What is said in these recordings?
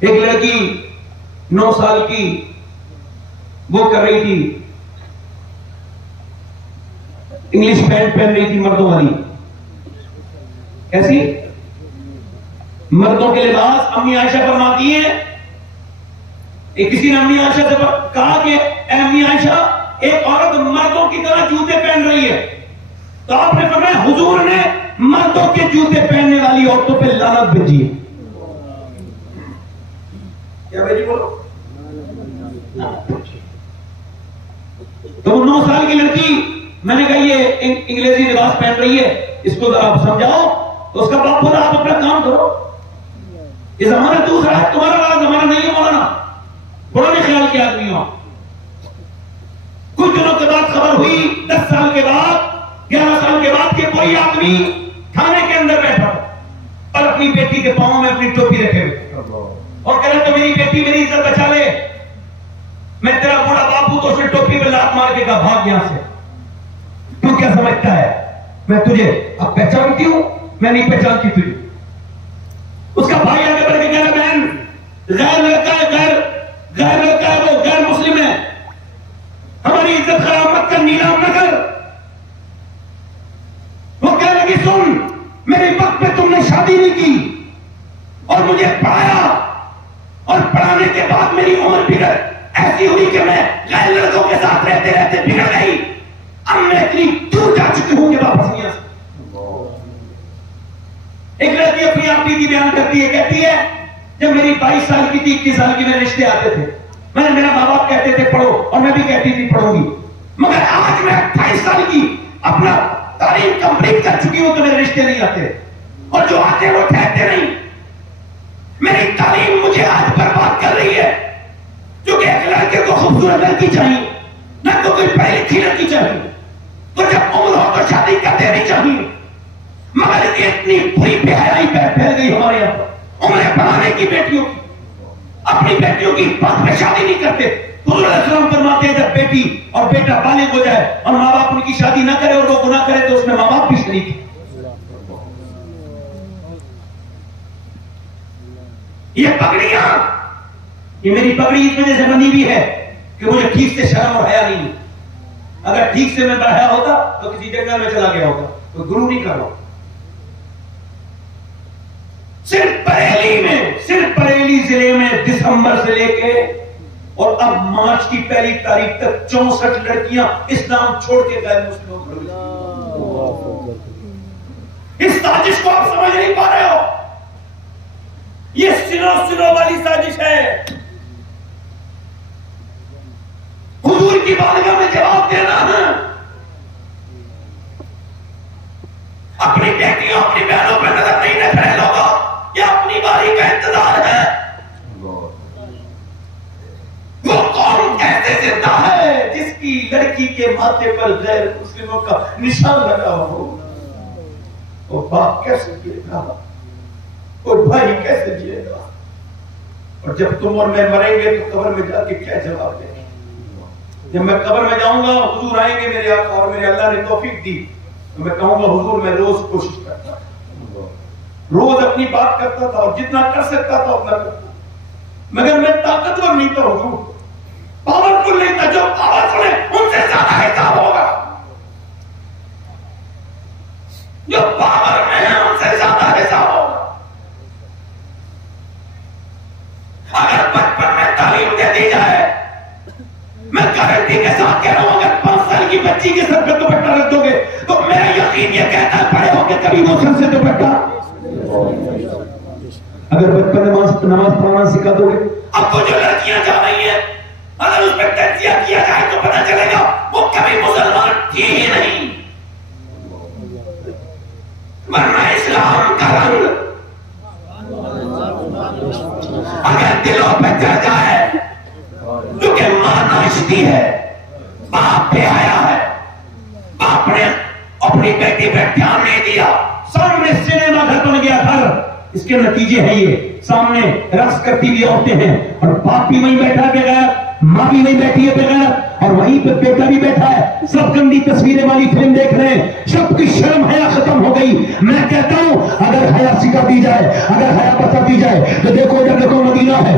ایک لڑکی 9 سال کی وہ کر رہی تھی، انگلش پینٹ پہن رہی تھی مردوں والی، کیسی مردوں کے لباس. امی عائشہ فرماتی ہیں، کسی نے امی عائشہ سے کہا کہ اے امی عائشہ، ایک عورت مردوں کی طرح جوتے پہن رہی ہے، تو آپ نے فرمایا حضور نے مردوں کے جوتے پہننے والی عورتوں پہ لعنت بھیجی ہے. کیا بھیجی بولو؟ تو 9 سال کی لڑکی، میں نے کہا یہ انگریزی لباس پہن رہی ہے، اس کو ذرا آپ سمجھاؤ. تو اس کا باپ بولا آپ اپنا کام کرو، یہ زمانہ دوسرا ہے، تمہارا والا زمانہ نہیں ہے مولانا، پرانے خیال کے آدمی ہو. کچھ دنوں کے بعد خبر ہوئی، 10 سال کے بعد 11 سال کے بعد، کہ کوئی آدمی تھانے کے اندر بیٹھا اور اپنی بیٹی کے پاؤں میں اپنی ٹوپی رکھے ہوئے اور کہہ رہا تو میری بیٹی میری عزت بچا لے، میں تیرا بوڑھا باپ ہوں. تو اس نے ٹوپی پہ لات مار کے کہا بھاگ یہاں سے، تو کیا سمجھتا ہے میں تجھے اب پہچانتی ہوں؟ میں نہیں پہچانتی تجھے. اس کا بھائی آگے بڑھ کے کہہ رہا بہن غیر لڑکا ہے، غیر لڑکا ہے، وہ غیر مسلم ہے، ہماری عزت خراب مت کر، نیلام نہ کر. وہ کہہ لگی سن، میرے وقت پہ تم نے شادی نہیں کی اور مجھے پڑھایا، اور پڑھانے کے بعد میری عمر بگڑ ایسی ہوئی کہ میں غیر لڑکوں کے ساتھ رہتے رہتے بگڑ گئی. اب میں اتنی دور جا چکی ہوں کہ واپس نہیں آ سکتی. ایک لڑکی اپنی آپ کی بیان کرتی ہے، کہتی ہے جب میری 22 سال کی تھی، 21 سال کی میں رشتے آتے تھے، میرا ماں باپ کہتے تھے پڑھو اور میں بھی کہتی تھی پڑھوں گی، مگر آج میں 28 سال کی اپنا تعلیم کمپلیٹ کر چکی ہوں تو میرے رشتے نہیں آتے، اور جو آتے وہ ٹھہرتے نہیں. میری تعلیم مجھے آج برباد کر رہی ہے، کیونکہ ایک لڑکے کو خوبصورت لڑکی چاہیے، نہ تو کوئی پڑھی لکھی لڑکی چاہیے، تو جب عمر ہو تو شادی کر دینی چاہیے. مگر اتنی بری بے حیائی پھیل گئی ہمارے یہاں پر، عمریں بڑھانے کی بیٹیوں کی، اپنی بیٹیوں کی بات پہ شادی نہیں کرتے. حضور علیہ السلام فرماتے ہیں جب بیٹی اور بیٹا بالغ ہو جائے اور ماں باپ ان کی شادی نہ کرے اور وہ گناہ کرے تو اس میں ماں باپ بھی شریک ہیں. یہ پگڑیاں، یہ میری پگڑی اس وجہ سے بنی بھی ہے کہ مجھے ٹھیک سے شرم اور حیا نہیں ہے. اگر ٹھیک سے میں بڑھیا ہوتا تو کسی جنگل میں چلا گیا ہوتا، کوئی گرو نہیں کر رہا. صرف بریلی ضلع میں دسمبر سے لے کے اور اب مارچ کی 1 تاریخ تک 64 لڑکیاں اسلام چھوڑ کے غیر مسلموں کو گئی. اس سازش کو آپ سمجھ نہیں پا رہے ہو، یہ سنو والی سازش ہے. حضور کی بارگاہ میں جواب دینا ہے، اپنی بیٹیوں اپنی بہنوں پہ نظر نہیں رکھ رہے لوگوں، یہ اپنی باری کا انتظار ہے. وہ قوم کیسے زندہ ہے جس کی لڑکی کے ماتھے پر غیر مسلموں کا نشان لگا ہو؟ وہ باپ کیسے جیے گا، وہ بھائی کیسے جیے گا؟ اور جب تم اور میں مریں گے تو قبر میں جا کے کیا جواب دیں گے؟ جب میں قبر میں جاؤں گا، حضور آئیں گے میرے آقا اور میرے اللہ نے توفیق دی تو میں کہوں گا حضور میں روز کوشش کرتا تھا، روز اپنی بات کرتا تھا اور جتنا کر سکتا تھا اتنا کرتا، مگر میں طاقتور نہیں تھا حضور، پاورفل نہیں تھا. جو پاورفل ہے ان سے زیادہ حساب ہوگا، جو پاور میں ہے ان سے زیادہ حساب ہوگا. اگر بچپن میں تعلیم دے دی جائے، میں گارنٹی کے ساتھ کہہ رہا ہوں اگر 5 سال کی بچی کے سر پہ دوپٹہ رکھ دو گے تو میرا یقین یہ کہتا ہے بڑے ہو کے کبھی وہ سر سے دوپٹہ. اگر بچپن میں نماز پڑھنا سکھا دو گے، اب تو جو لڑکیاں جا رہی ہیں اگر اس پہ تجزیہ کیا جائے تو پتہ چلے گا وہ کبھی مسلمان تھی ہی نہیں، ورنہ اسلام کا رنگ اگر دلوں پہ چڑھ جائے، کیونکہ ماں ناشتی ہے، باپ بے حیا ہے، باپ نے اپنی بیٹی پہ دھیان نہیں دیا، سامنے سنیما گھر بن گیا گھر. اس کے نتیجے ہیں یہ، سامنے رقص کرتی ہوئی عورتیں ہیں اور باپ بھی وہیں بیٹھا ہے بغیر، ماں بھی وہیں بیٹھی ہے بغیر، اور وہیں پہ بیٹا بھی بیٹھا ہے، سب گندی تصویریں والی فلم دیکھ رہے ہیں، سب کی شرم حیا ختم ہو گئی. میں کہتا ہوں اگر حیا سکھا دی جائے، اگر حیا بتا دی جائے تو دیکھو ادھر دیکھو مدینہ ہے،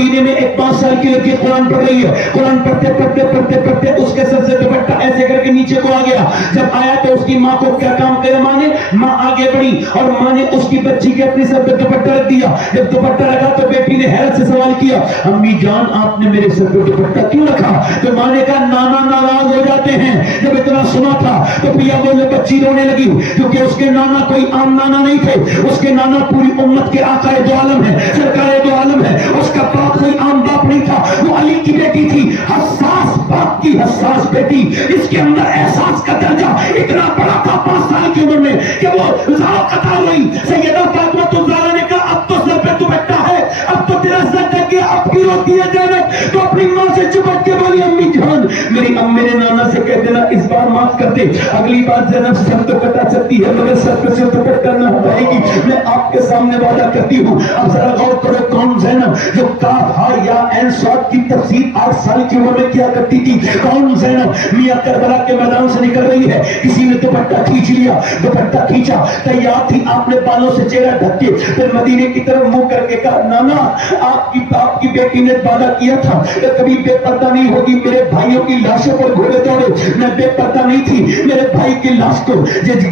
مدینے میں ایک 5 سال کی لڑکی قرآن پڑھ رہی ہے، قرآن پڑھتے پڑھتے پڑھتے پڑھتے اس کے سر سے دوپٹہ ایسے کر کے نیچے کو آ گیا. جب آیا تو اس کی ماں کو کیا کام کرے ماں نے؟ ماں آگے بڑھی اور ماں نے اس کی بچی کے اپنے سر پہ دوپٹہ رکھ دیا. جب دوپٹہ رکھا تو بیٹی نے حیرت سے سوال کیا امی جان آپ نے میرے سر پہ دوپٹہ کیوں رکھا؟ تو ماں نے کہا نانا ناراض ہو جاتے ہیں. جب اتنا سنا تھا تو پیا بولے بچی رونے لگی کیونکہ اس کے نانا کوئی عام نانا نہیں تھے، اس کے نانا پوری امت کے آقا دو عالم ہے، سرکار دو عالم ہے. اس کا باپ کوئی عام باپ نہیں تھا، وہ علی کی بیٹی تھی، حساس باپ کی حساس بیٹی. اس کے اندر احساس کا درجہ اتنا بڑا تھا 5 سال کی عمر میں کہ وہ زارا قطار ہوئی. سیدہ فاطمہ الزہرا نے کہا اب تو سر پہ دوپٹہ ہے، اب تو تیرا سر ڈھک گیا، اب کیوں روتی ہے زینب؟ تو اپنی ماں سے چپٹ کے بولی امی جان میرے نانا سے کہہ دینا اس بار معاف کر دے، اگلی بار زینب سر تو کٹا سکتی ہے مگر سر پہ سے دوپٹہ نہ ہٹائے گی. میں آپ کے سامنے وعدہ کرتی ہوں. اب ذرا غور کرو کون زینب جو کاف ہا یا عین صاد کی تفسیر 8 سال کی عمر میں کیا کرتی تھی؟ کون زینب میاں کربلا کے میدان سے نکل رہی ہے، کسی نے دوپٹہ کھینچ لیا، دوپٹہ کھینچا، تیار تھی، آپ نے بالوں سے چہرہ ڈھک کے پھر مدینے کی طرف منہ کر کے کہا نانا آپ کی بیٹی نے وعدہ کیا تھا کہ کبھی بے پردہ نہیں ہوگی. میرے بھائیوں کی لاشوں پر گھوڑے دوڑے، میں بے پردہ نہیں تھی، میرے بھائی کی لاش کو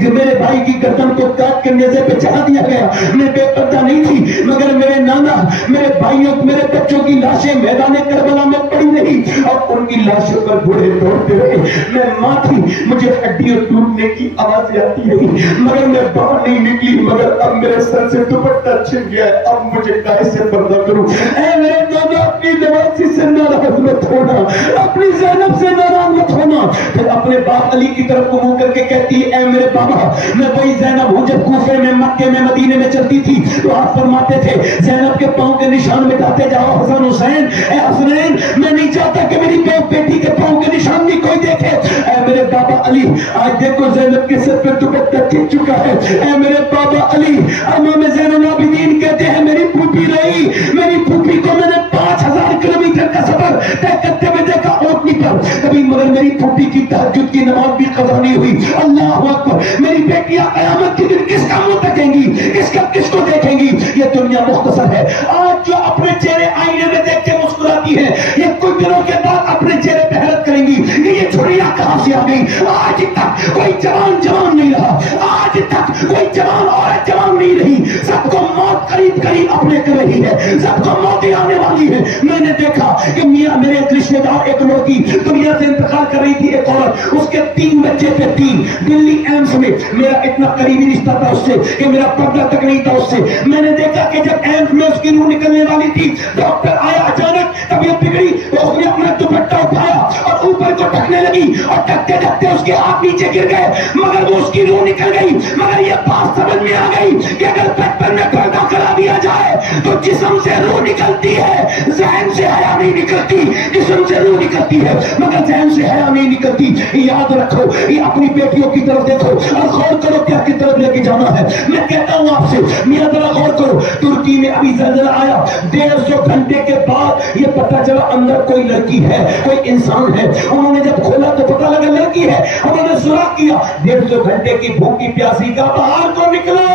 میرے بھائی کی گردن کو کاٹ کے نیزے پہ چڑھا دیا گیا، میں بے پردہ نہیں تھی، مگر میرے نانا میرے بھائیوں میرے بچوں کی لاشیں میدان کربلا میں پڑی رہی اور ان کی لاشوں پر گھوڑے دوڑتے رہے. میں ماں تھی، مجھے ہڈیاں ٹوٹنے کی آوازیں آتی رہی مگر میں باہر نہیں نکلی. مگر اب میرے سر سے دوپٹہ چھن گیا ہے، اب مجھے کاہے سے پردہ کروں؟ اے میرے نانا اپنی نوازی سے ناراض مت ہونا، اپنی زینب سے ناراض مت ہونا. پھر اپنے باپ علی کی طرف کو منہ کر کے کہتی ہے اے میرے بابا میں وہی زینب ہوں جب کوفے میں مکے میں مدینے میں چلتی تھی تو آپ فرماتے تھے زینب کے پاؤں کے نشان مٹاتے جاؤ حسن حسین. اے حسنین میں نہیں چاہتا کہ میری بیٹی کے پاؤں کے نشان بھی کوئی دیکھے. اے میرے بابا علی آج دیکھو زینب کے سر پہ دوپٹہ ٹک چکا ہے. اے میرے بابا علی امام زین العابدین کہتے ہیں میری پھوپھی رہی، میری پھوپھی کو میں نے 5000 کلومیٹر کا سفر طے کرتے ہوئے دیکھا اونٹنی پر کبھی، مگر میری پھوپھی کی تہجد کی نماز بھی قضا نہیں ہوئی. اللہ اکبر. میری بیٹیاں قیامت کے دن کس کا منہ تکیں گی، کس کو دیکھیں گی؟ یہ دنیا مختصر ہے. آج جو اپنے چہرے آئینے میں دیکھ کے مسکراتی ہے یہ کچھ دنوں کے بعد اپنے چہرے پہ حیرت کریں گی کہ یہ چھڑیاں کہاں سے آ گئی. آج تک کوئی جوان نہیں رہا، آج تک کوئی جوان عورت جوان نہیں رہی. سب کو موت قریب قریب اپنے کر رہی ہے، سب کو موتیں آنے والی ہے. میں نے دیکھا کہ میاں میرے ایک رشتے دار ایک لڑکی دنیا سے انتقال کر رہی تھی، ایک عورت، اس کے 3 بچے تھے، 3 دلی ایمس میں. میرا اتنا قریبی رشتہ تھا اس سے کہ میرا پردہ تک نہیں تھا اس سے. میں نے دیکھا کہ جب ایمس میں اس کی روح نکلنے والی تھی ڈاکٹر آیا، اچانک طبیعت بگڑی تو اس نے اپنا دوپٹہ اٹھایا اور اوپر کو ڈھکنے لگی اور ڈھکتے ڈھکتے اس کے ہاتھ نیچے گر گئے مگر وہ اس کی روح نکل گئی. مگر یہ بات سمجھ میں آ گئی کہ اگر بچپن میں پردہ کرا دیا جائے تو جسم سے روح نکلتی ہے، ذہن سے حیا نہیں نکلتی. جسم سے روح نکلتی ہے مگر ذہن سے حیا نہیں نکلتی. یاد رکھو، یہ اپنی بیٹیوں کی طرف دیکھو اور غور کرو کیا کی طرف لے کے جانا ہے. میں کہتا ہوں آپ سے میاں ذرا غور کرو. ترکی میں ابھی زلزلہ آیا، 150 گھنٹے کے بعد یہ پتہ چلا اندر کوئی لڑکی ہے، کوئی انسان ہے. انہوں نے جب کھولا تو پتہ لگا لڑکی ہے. انہوں نے سوراخ کیا، 150 گھنٹے کی بھوکی پیاسی کا باہر کو نکلو.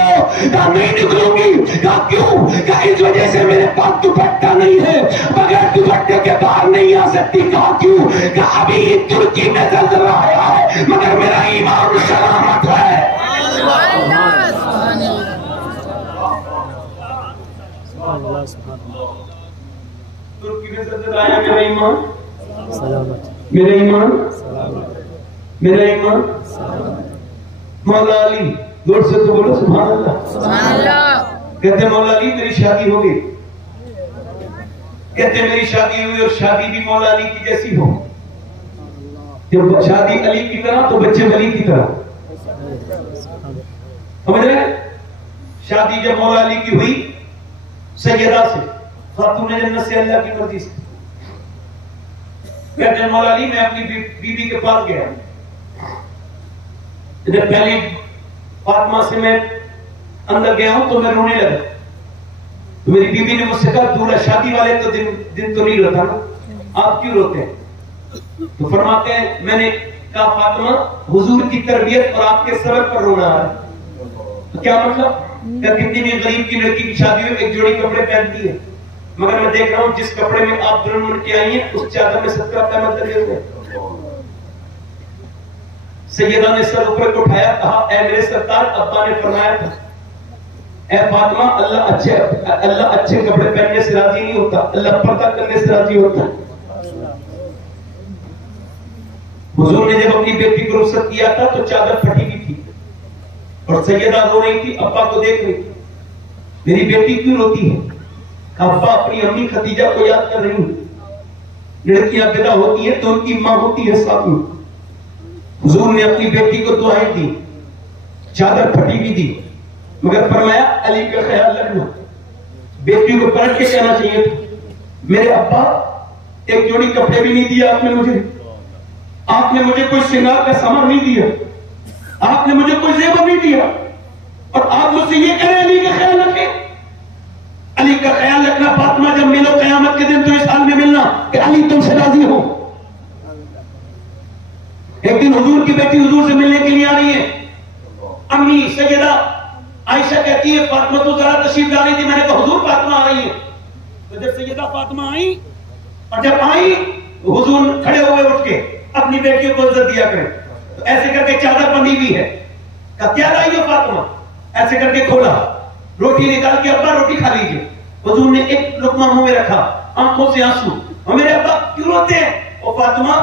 کہا نہیں نکلوں گی. کہا کیوں؟ کہا اس وجہ سے میرے پاس دوپٹہ نہیں ہے، بغیر دوپٹے کے باہر نہیں آ سکتی. کہا کیوں؟ کہا ابھی ترکی میں زلزلہ آیا ہے مگر میرا ایمان سلامت ہے. ترکی میں زلزلہ آیا، میرا ایمان سلامت، میرا ایمان سلامت، میرا ایمان سلامت. مولا علی دور سے تو بولو سبحان اللہ، سبحان اللہ. کہتے مولا علی میری شادی ہو گئی. کہتے میری شادی ہوئی اور شادی بھی مولا علی کی جیسی ہو. جب شادی علی کی طرح تو بچے علی کی طرح. سمجھ رہے؟ شادی جب مولا علی کی ہوئی سیدہ سے، خاتون جنت سے، اللہ کی مرضی سے. کہتے ہیں مولا علی میں اپنی بیوی کے پاس گیا، جب پہلی فاطمہ سے میں اندر گیا ہوں تو میں رونے لگا. تو میری بیوی نے مجھ سے کہا دورا شادی والے تو دن تو نہیں روتا نا، آپ کیوں روتے ہیں؟ تو فرماتے ہیں میں نے کہا فاطمہ حضور کی تربیت اور آپ کے صبر پر رونا آ رہا. کیا مطلب؟ کیا کتنی بھی غریب کی لڑکی کی شادی میں ایک جوڑی کپڑے پہنتی ہے، مگر میں دیکھ رہا ہوں جس کپڑے میں آپ دلہن بن کے آئی ہیں اس چادر میں صدقہ قیامت لگے ہوئے. سیدہ نے سر اوپر کو اٹھایا, کہا اے میرے سرکار, ابا نے فرمایا تھا اے فاطمہ اللہ اچھے کپڑے پہننے سے راضی نہیں ہوتا, اللہ پردہ کرنے سے راضی ہوتا. حضور نے جب اپنی بیٹی کو رخصت کیا تھا تو چادر پھٹی ہوئی تھی اور سیدہ رو رہی تھی, ابا کو دیکھ رہی تھی, میری بیٹی کیوں روتی ہے؟ ابا اپنی امی خدیجہ کو یاد کر رہی ہوں. لڑکیاں پیدا ہوتی ہیں تو ان کی ماں ہوتی ہے ساتھ میں. حضور نے اپنی بیٹی کو دعائیں دی, چادر پھٹی بھی دی, مگر فرمایا علی کا خیال رکھنا. بیٹی کو پلٹ کے کہنا چاہیے تھا میرے ابا ایک جوڑی کپڑے بھی نہیں دیا آپ نے مجھے کوئی سنگار کا سامان نہیں دیا, آپ نے مجھے کوئی زیور نہیں دیا, اور آپ مجھ سے یہ کہہ رہے علی کا خیال رکھیں. علی کا خیال رکھنا فاطمہ, جب ملو قیامت کے دن تو اس حال میں ملنا کہ علی تم سے راضی ہو. ایک دن حضور کی بیٹی حضور سے ملنے کے لیے آ رہی ہے. امی سیدہ عائشہ کہتی ہے فاطمہ تو ذرا تشریف لا رہی تھی, میں نے کہا حضور فاطمہ آ رہی ہے. تو جب سیدہ فاطمہ آئی اور جب آئی حضور کھڑے ہوئے اٹھ کے اپنی بیٹیوں کو عزت دیا کریں, تو ایسے کر کے چادر بندھی ہوئی ہے, کہا کیا لائی ہو فاطمہ؟ ایسے کر کے کھولا, روٹی نکال کے ابا روٹی کھا لیجیے. حضور نے ایک لقمہ منہ میں رکھا, آنکھوں سے آنسو, اور میرے ابا کیوں روتے ہیں؟ اور فاطمہ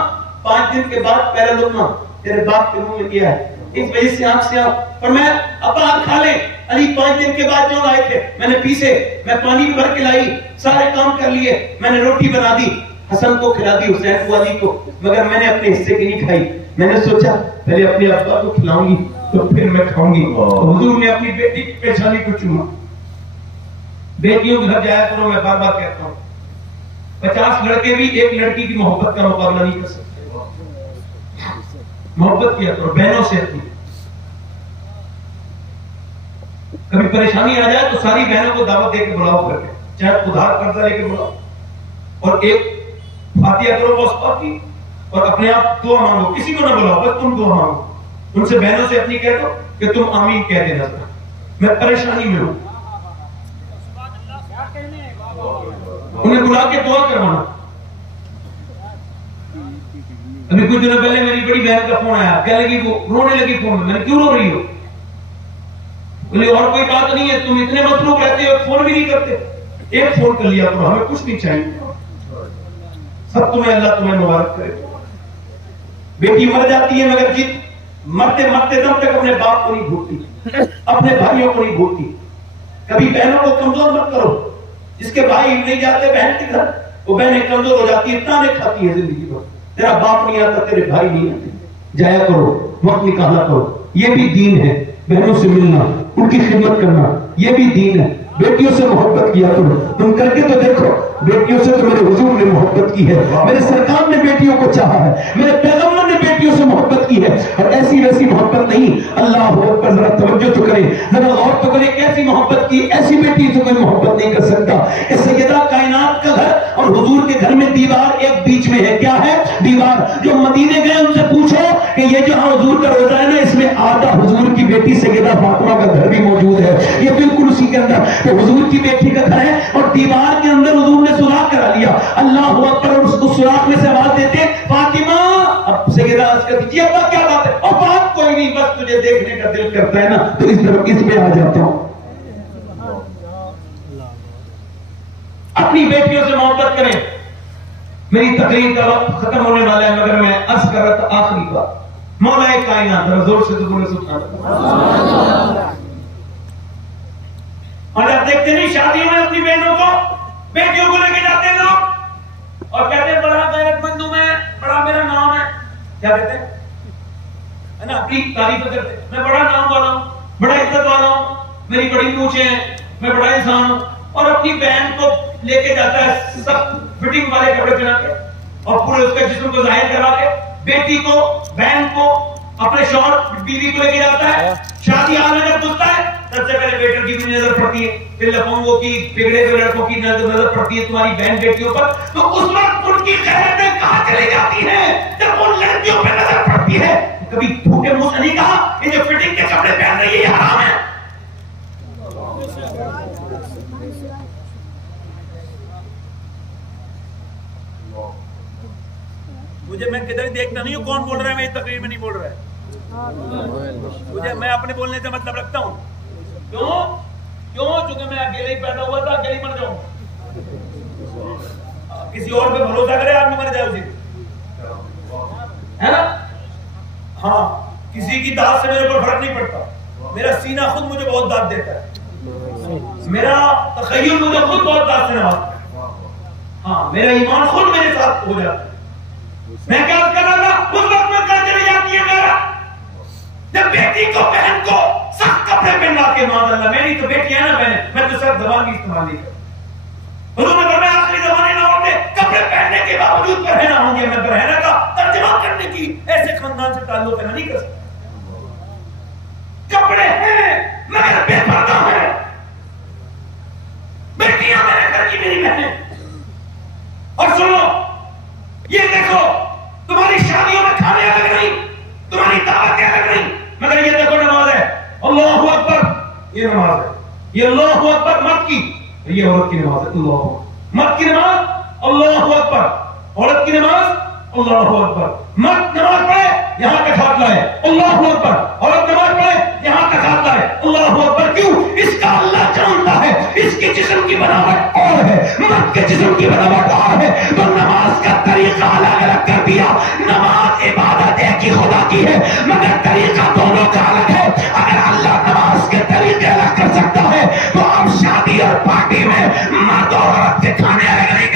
5 دن کے بعد پہلا لقمہ تیرے باپ کے منہ میں کیا ہے, اس وجہ سے آنکھ سے پر میں ابا آپ کھا لیں. علی 5 دن کے بعد جو لائے تھے میں نے پیسے, میں پانی بھر کے لائی, سارے کام کر لیے, میں نے روٹی بنا دی, حسن کو کھلا دی, حسین کو, علی کو, مگر میں نے اپنے حصے کی نہیں کھائی. میں نے سوچا پہلے اپنے ابا کو کھلاؤں گی تو پھر میں کھاؤں گی. حضور نے اپنی بیٹی کی پیشانی کو چوما. بیٹیوں کے گھر جایا کرو, میں بار بار کہتا ہوں 50 لڑکے بھی ایک لڑکی کی محبت کا مقابلہ نہیں کر سکتے. محبت کیا کرو بہنوں سے اپنی. کبھی پریشانی آ جائے تو ساری بہنوں کو دعوت دے کے بلاؤ کر کے, چاہے ادھار قرضہ لے کے بلاؤ, اور ایک فاتحہ کرو بس پاک کی, اور اپنے آپ دعا مانگو, کسی کو نہ بلاؤ, بس تم دعا مانگو. ان سے بہنوں سے اپنی کہہ دو کہ تم آمین کہہ دینا, میں پریشانی میں ہوں. انہیں بلا کے دعا کروانا. ابھی کچھ دنوں پہلے میری بڑی بہن کا فون آیا, کہنے لگی وہ رونے لگی فون میں. میں نے کیوں رو رہی ہو؟ بولے اور کوئی بات نہیں ہے, تم اتنے مصروف رہتے ہو فون بھی نہیں کرتے, ایک فون کر لیا کرو, ہمیں کچھ نہیں چاہیے, سب تمہیں اللہ تمہیں مبارک کرے. بیٹی مر جاتی ہے مگر جیت مرتے مرتے دم تک اپنے باپ کو نہیں بھولتی, اپنے بھائیوں کو نہیں بھولتی. کبھی بہنوں کو کمزور مت کرو, جس کے بھائی نہیں جاتے بہن کے گھر وہ بہنیں کمزور ہو جاتی ہیں, تانے کھاتی ہیں زندگی بھر. تیرا باپ نہیں آتا, تیرے بھائی نہیں آتے, جایا کرو, وقت نکالا کرو. یہ بھی دین ہے, بہنوں سے ملنا, ان کی خدمت کرنا, یہ بھی دین ہے. بیٹیوں سے محبت کیا کرو, تم کر کے تو دیکھو, بیٹیوں سے تو میرے حضور نے محبت کی ہے, میرے سرکار نے بیٹیوں کو چاہا ہے, میرے پیغمبر نے بیٹیوں سے محبت کی ہے, اور ایسی ویسی محبت نہیں. اللہ اکبر, ذرا توجہ تو کرے, ذرا غور تو کرے, کیسی محبت کی, ایسی بیٹی سے کوئی محبت نہیں کر سکتا. اس سیدہ کائنات کا گھر اور حضور کے گھر میں دیوار ایک بیچ میں ہے. کیا ہے دیوار؟ جو مدینے گئے ان سے پوچھو کہ یہ جو حضور کا روزہ ہے نا, اس میں آدھا حضور کی بیٹی سیدہ فاطمہ کا گھر بھی موجود ہے. یہ بالکل اسی کے اندر تو حضور کی بیٹی کا گھر ہے, اور دیوار کے اندر حضور نے سوراخ کرا لیا. اللہ اکبر, اور اس سوراخ میں سے آواز دیتے فاطمہ. اب سیدہ عرض کرتی جی ابا کیا بات ہے؟ اور بات کوئی نہیں, بس تجھے دیکھنے کا دل کرتا ہے نا تو اس طرف اس پہ آ جاتا ہوں. اپنی بیٹیوں سے محبت کریں. میری تقریر کا وقت ختم ہونے والا ہے, مگر میں عرض کر رہا تھا آخری بات. مولا کائنات, زور سے تو بولے سبحان اللہ. اور آپ دیکھتے نہیں شادیوں میں اپنی بہنوں کو, بیٹیوں کو لے کے جاتے ہیں لوگ اور کہتے ہیں بڑا غیرت مند ہوں میں, بڑا میرا نام ہے, کیا کہتے ہیں ہے نا, اپنی تعریف کرتے ہیں, میں بڑا نام والا ہوں, بڑا عزت والا ہوں, میری بڑی پوچھیں ہیں, میں بڑا انسان ہوں. اور اپنی بہن کو لے کے جاتا ہے سب فٹنگ والے کپڑے پہنا کے اور پورے اس کے جسم کو ظاہر کرا کے. بیٹی کو, بہن کو, اپنے شوہر بیوی کو لے کے جاتا ہے, شادی حال میں جب پوچھتا ہے سب سے پہلے بیٹوں کی بھی نظر پڑتی ہے, پھر لفنگوں کی, بگڑے ہوئے لڑکوں کی نظر پڑتی ہے تمہاری بہن بیٹیوں پر. تو اس وقت ان کی خیرتیں کہاں چلی جاتی ہیں جب ان لڑکیوں پہ نظر پڑتی ہے. کبھی بھوکے منہ سے نہیں کہا یہ جو فٹنگ کے کپڑے پہن رہی ہے یہ حرام ہے. مجھے میں کدھر دیکھتا نہیں ہوں کون بول رہا ہے، میری تقریر میں نہیں بول رہا ہے مجھے، میں اپنے بولنے سے مطلب رکھتا ہوں. کیوں؟ چونکہ میں اکیلے ہی پیدا ہوا تھا، اکیلے ہی مر جاؤں. کسی اور پہ بھروسہ کرے آدمی مر جائے اسی ہے نا. ہاں کسی کی داد سے میرے اوپر فرق نہیں پڑتا. میرا سینہ خود مجھے بہت داد دیتا ہے، میرا تخیل مجھے خود بہت داد سے نوازتا ہے. ہاں میرا ایمان خود میرے ساتھ ہو جاتا ہے. میں کیا کر رہا تھا اس وقت میں کر چلی جاتی ہے میرا، جب بیٹی کو بہن کو سخت کپڑے پہنا کے معاذ اللہ، میری تو بیٹی ہے نا بہن، میں تو صرف زبان کی استعمال نہیں کرتا. حضور نے فرمایا آخری زمانے نہ ہوتے کپڑے پہننے کے باوجود برہنہ ہوں گے. میں برہنہ کا ترجمہ کرنے کی ایسے خاندان سے تعلق نہیں کر سکتا. کپڑے ہیں مگر بے پردہ ہیں. بیٹیاں میرے گھر کی میری بہنیں. اور سنو یہ دیکھو تمہاری شادیوں میں کھانے الگ نہیں، تمہاری دعوتیں الگ نہیں، مگر یہ دیکھو نماز ہے اللہ اکبر، یہ نماز ہے، یہ اللہ اکبر مرد کی، یہ عورت کی نماز ہے. اللہ مرد کی نماز اللہ اکبر، عورت کی نماز اللہ اکبر. مرد نماز پڑھے یہاں کا ہاتھ لائے اللہ اکبر، عورت نماز پڑھے یہاں کا ہاتھ لائے اللہ اکبر. کیوں؟ اس کا اللہ جانتا ہے اس کے جسم کی بناوٹ اور ہے، مرد کے جسم کی بناوٹ اور ہے، تو نماز کا طریقہ الگ الگ کر دیا. نماز عبادت ہے کہ خدا کی ہے، مگر طریقہ دونوں کا الگ ہے. اگر اللہ نماز کے طریقے الگ کر سکتا ہے تو ہم شادی اور پارٹی میں مرد اور عورت کے کھانے الگ نہیں